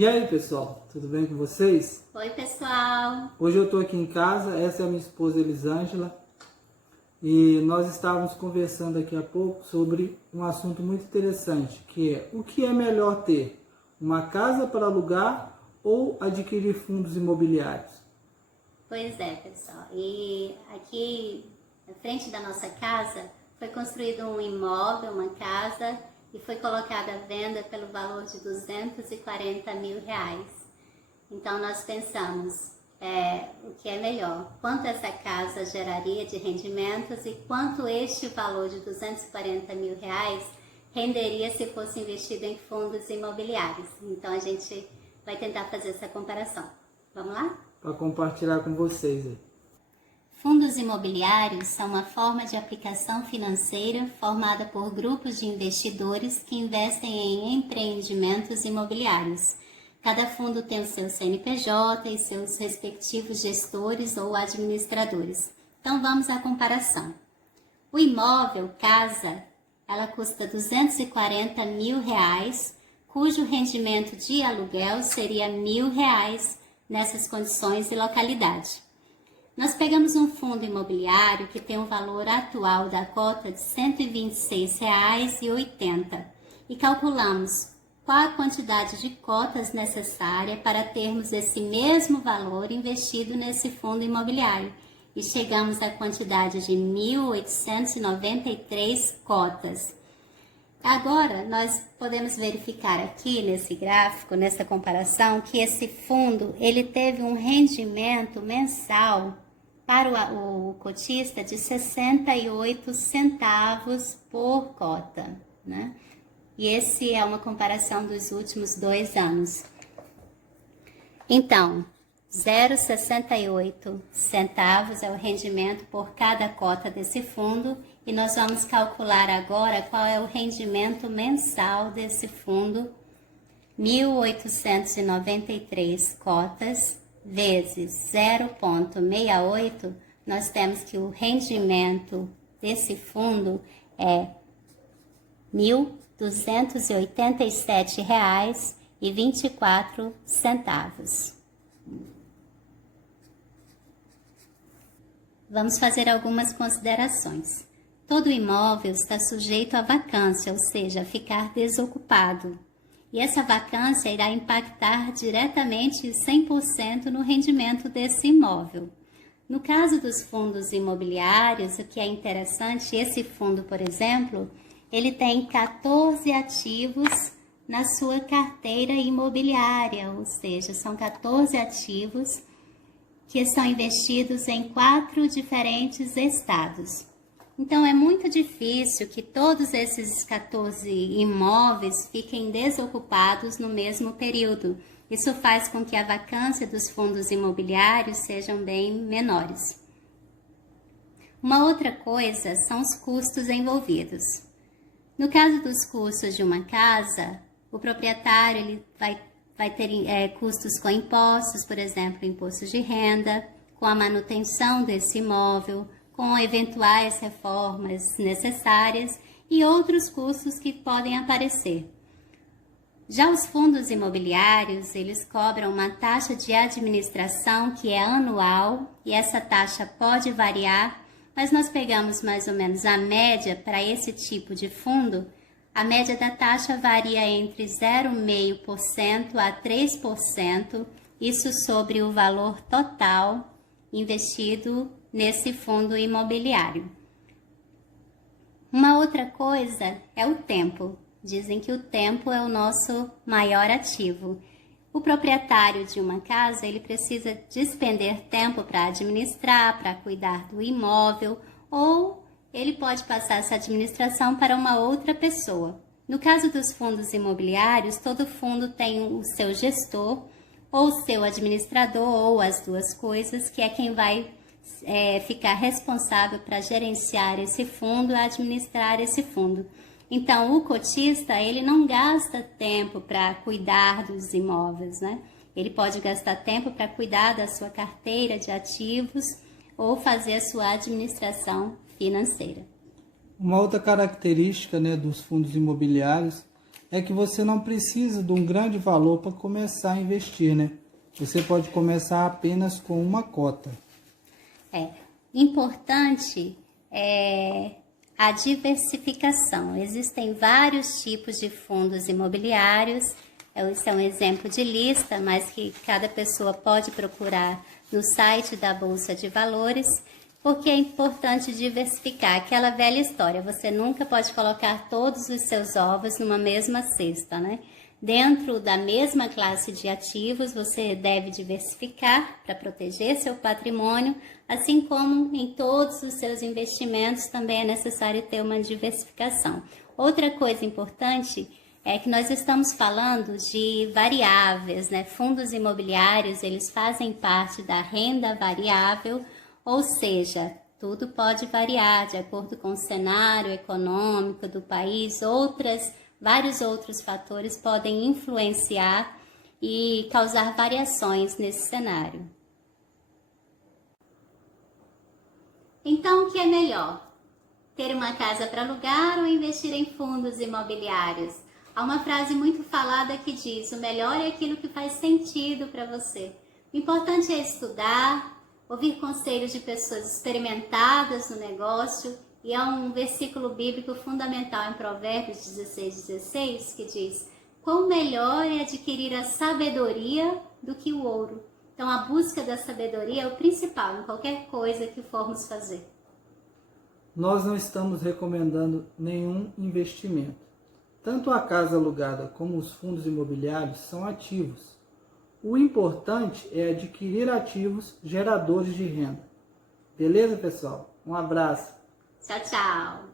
E aí, pessoal, tudo bem com vocês? Oi, pessoal! Hoje eu estou aqui em casa, essa é a minha esposa Elisângela e nós estávamos conversando aqui há pouco sobre um assunto muito interessante, que é o que é melhor ter, uma casa para alugar ou adquirir fundos imobiliários? Pois é, pessoal, e aqui na frente da nossa casa foi construído um imóvel, uma casa, e foi colocada à venda pelo valor de R$240 mil. Então nós pensamos o que é melhor, quanto essa casa geraria de rendimentos e quanto este valor de R$240 mil renderia se fosse investido em fundos imobiliários. Então a gente vai tentar fazer essa comparação. Vamos lá? Para compartilhar com vocês aí. Fundos imobiliários são uma forma de aplicação financeira formada por grupos de investidores que investem em empreendimentos imobiliários. Cada fundo tem o seu CNPJ e seus respectivos gestores ou administradores. Então vamos à comparação. O imóvel, casa, ela custa R$240 mil, cujo rendimento de aluguel seria R$1.000 nessas condições e localidade. Nós pegamos um fundo imobiliário que tem um valor atual da cota de R$126,80 e calculamos qual a quantidade de cotas necessária para termos esse mesmo valor investido nesse fundo imobiliário e chegamos à quantidade de 1.893 cotas. Agora, nós podemos verificar aqui nesse gráfico, nessa comparação, que esse fundo ele teve um rendimento mensal para o cotista de 68 centavos por cota, né? E esse é uma comparação dos últimos 2 anos. Então, 0,68 centavos é o rendimento por cada cota desse fundo e nós vamos calcular agora qual é o rendimento mensal desse fundo, 1.893 cotas vezes 0,68, nós temos que o rendimento desse fundo é R$1.287,24. Vamos fazer algumas considerações. Todo imóvel está sujeito à vacância, ou seja, a ficar desocupado. E essa vacância irá impactar diretamente 100% no rendimento desse imóvel. No caso dos fundos imobiliários, o que é interessante, esse fundo, por exemplo, ele tem 14 ativos na sua carteira imobiliária, ou seja, são 14 ativos que são investidos em 4 diferentes estados. Então, é muito difícil que todos esses 14 imóveis fiquem desocupados no mesmo período. Isso faz com que a vacância dos fundos imobiliários sejam bem menores. Uma outra coisa são os custos envolvidos. No caso dos custos de uma casa, o proprietário ele vai ter custos com impostos, por exemplo, impostos de renda, com a manutenção desse imóvel, com eventuais reformas necessárias e outros custos que podem aparecer. Já os fundos imobiliários, eles cobram uma taxa de administração que é anual e essa taxa pode variar, mas nós pegamos mais ou menos a média para esse tipo de fundo. A média da taxa varia entre 0,5% a 3%, isso sobre o valor total investido nesse fundo imobiliário. Uma outra coisa é o tempo. Dizem que o tempo é o nosso maior ativo. O proprietário de uma casa, ele precisa despender tempo para administrar, para cuidar do imóvel, ou ele pode passar essa administração para uma outra pessoa. No caso dos fundos imobiliários, todo fundo tem o seu gestor, ou seu administrador, ou as duas coisas, que é quem vai ficar responsável para gerenciar esse fundo, administrar esse fundo. Então, o cotista, ele não gasta tempo para cuidar dos imóveis, né? Ele pode gastar tempo para cuidar da sua carteira de ativos ou fazer a sua administração financeira. Uma outra característica, né, dos fundos imobiliários é que você não precisa de um grande valor para começar a investir, né? Você pode começar apenas com uma cota. Importante é a diversificação. Existem vários tipos de fundos imobiliários. Esse é um exemplo de lista, mas que cada pessoa pode procurar no site da Bolsa de Valores, porque é importante diversificar. Aquela velha história, você nunca pode colocar todos os seus ovos numa mesma cesta, né? Dentro da mesma classe de ativos, você deve diversificar para proteger seu patrimônio, assim como em todos os seus investimentos também é necessário ter uma diversificação. Outra coisa importante é que nós estamos falando de variáveis, né? Fundos imobiliários, eles fazem parte da renda variável, ou seja, tudo pode variar de acordo com o cenário econômico do país, vários outros fatores podem influenciar e causar variações nesse cenário. Então, o que é melhor? Ter uma casa para alugar ou investir em fundos imobiliários? Há uma frase muito falada que diz: o melhor é aquilo que faz sentido para você. O importante é estudar, ouvir conselhos de pessoas experimentadas no negócio, e há um versículo bíblico fundamental em Provérbios 16:16 que diz: quão melhor é adquirir a sabedoria do que o ouro. Então a busca da sabedoria é o principal em qualquer coisa que formos fazer. Nós não estamos recomendando nenhum investimento. Tanto a casa alugada como os fundos imobiliários são ativos. O importante é adquirir ativos geradores de renda. Beleza, pessoal? Um abraço. Tchau, tchau.